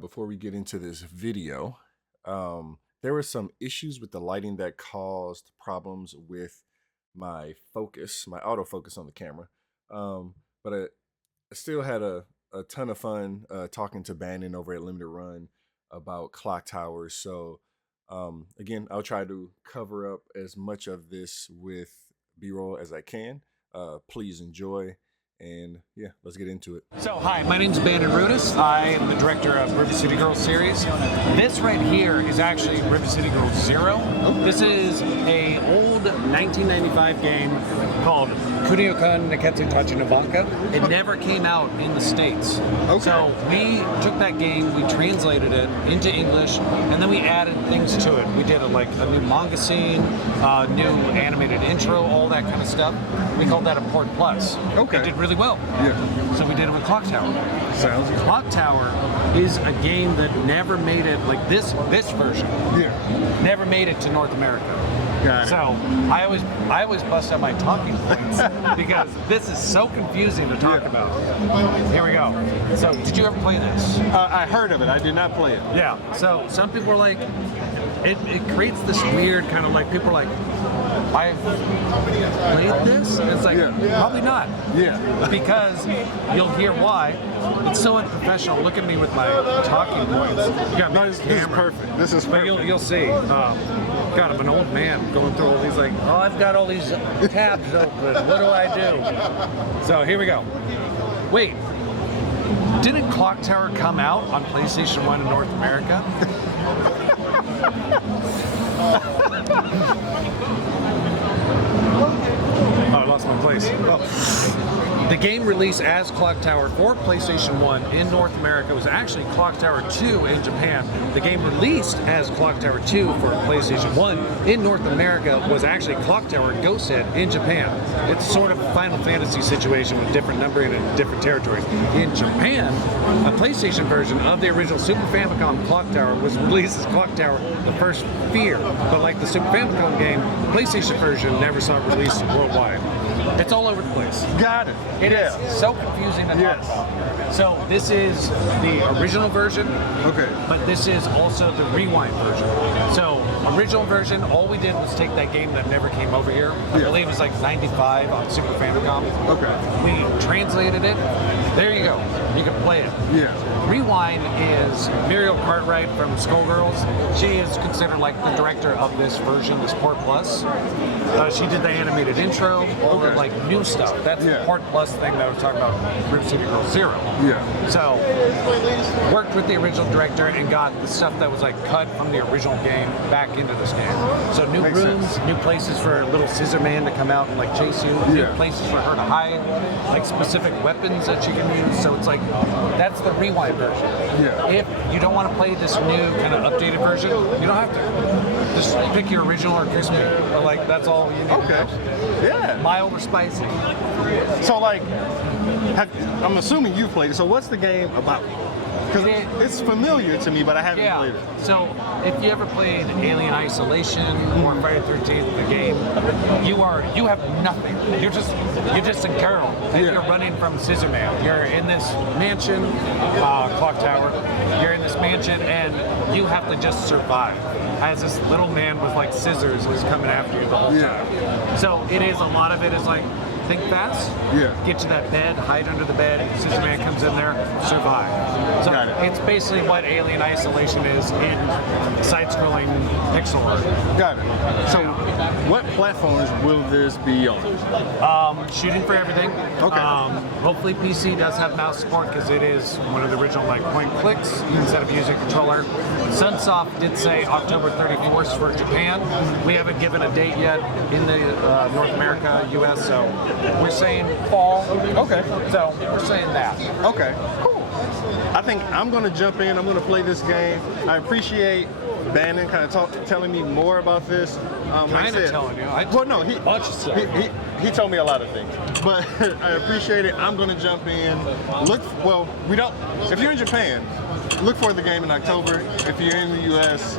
before we get into this video. There were some issues with the lighting that caused problems with my focus, my autofocus on the camera. But I still had a ton of fun talking to Bannon over at Limited Run about clock towers. So again, I'll try to cover up as much of this with B-roll as I can. Please enjoy. And yeah, let's get into it. So hi, my name is Bannon Rudis. I am the director of River City Girls series. This right here is actually River City Girls Zero. This is a old 1995 game called Kunio-kun Neketsu Tachi no Banka. It never came out in the States. Okay. So we took that game, we translated it into English, and then we added things to it. We did like a new manga scene, new animated intro, all that kind of stuff. We called that a Port Plus. Okay. It did really well. Yeah. So we did it with Clock Tower. Sounds good. Clock Tower is a game that never made it, like this version, Yeah. never made it to North America. Got it. So I always bust out my talking points because this is so confusing to talk about. Here we go. So did you ever play this? I heard of it. I did not play it. Yeah. So some people are like, it creates this weird kind of like, people are like, I've played this? And it's like, Yeah. probably not. Yeah. Because you'll hear why. It's so unprofessional. Look at me with my talking points. You got me No, this is perfect. This is But perfect. you'll see. God, I'm an old man going through all these like, oh, I've got all these tabs open. What do I do? So here we go. Wait, didn't Clock Tower come out on PlayStation 1 in North America? Oh, I lost my place. The game released as Clock Tower for PlayStation 1 in North America was actually Clock Tower 2 in Japan. The game released as Clock Tower 2 for PlayStation 1 in North America was actually Clock Tower Ghost Head in Japan. It's sort of a Final Fantasy situation with different numbering and different territories. In Japan, a PlayStation version of the original Super Famicom Clock Tower was released as Clock Tower The First Fear. But like the Super Famicom game, the PlayStation version never saw it released worldwide. It's all over the place. Got it. It is so confusing to talk Yes. about. So this is the original version, Okay. but this is also the rewind version. So original version, all we did was take that game that never came over here. I Yeah. believe it was like 95 on Super Famicom. Okay. We translated it. There you go. You can play it. Yeah. Rewind is Muriel Cartwright from Skullgirls. She is considered like the director of this version, this Port Plus. She did the animated intro, all the Okay. like new stuff. That's the Yeah. Port Plus thing that I was talking about, River City Girls Zero. Yeah. So, worked with the original director and got the stuff that was like cut from the original game back into this game. So new Makes rooms, sense. new places for little Scissor Man to come out and like chase you, new Yeah. places for her to hide, like specific weapons that you can use. So it's like, that's the rewind version. Yeah. If you don't want to play this new kind of updated version, you don't have to. Just pick your original or crispy. But like, that's all you need. Okay. Yeah. Mild or spicy. So like, I'm assuming you played it. So what's the game about? Because it's familiar to me, but I haven't played it. So if you ever played Alien Isolation or Friday the 13th, the game, you have nothing. You're just a girl and Yeah. you're running from Scissor Man. You're in this mansion, Clock Tower. You're in this mansion and you have to just survive. As this little man with like scissors is coming after you the whole Yeah. time. So it is, a lot of it is like, think fast, Yeah. get to that bed, hide under the bed, Scissor Man comes in there, survive. So Got it. it's basically what Alien Isolation is in side-scrolling pixel art. Got it. So what platforms will this be on? Shooting for everything. Okay. Hopefully PC does have mouse support because it is one of the original like point clicks instead of using a controller. Sunsoft did say October 31st for Japan. We haven't given a date yet in the North America, US, so we're saying fall. Okay. So we're saying that. Okay. Cool. I think I'm going to jump in. I'm going to play this game. I appreciate Bannon kind of telling me more about this. Like I Kinda said, telling you. Well, no, Bunch of stuff. he told me a lot of things, but I appreciate it. I'm going to jump in. If you're in Japan, look for the game in October. If you're in the US,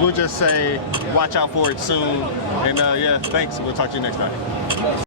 we'll just say watch out for it soon. And yeah, thanks. We'll talk to you next time.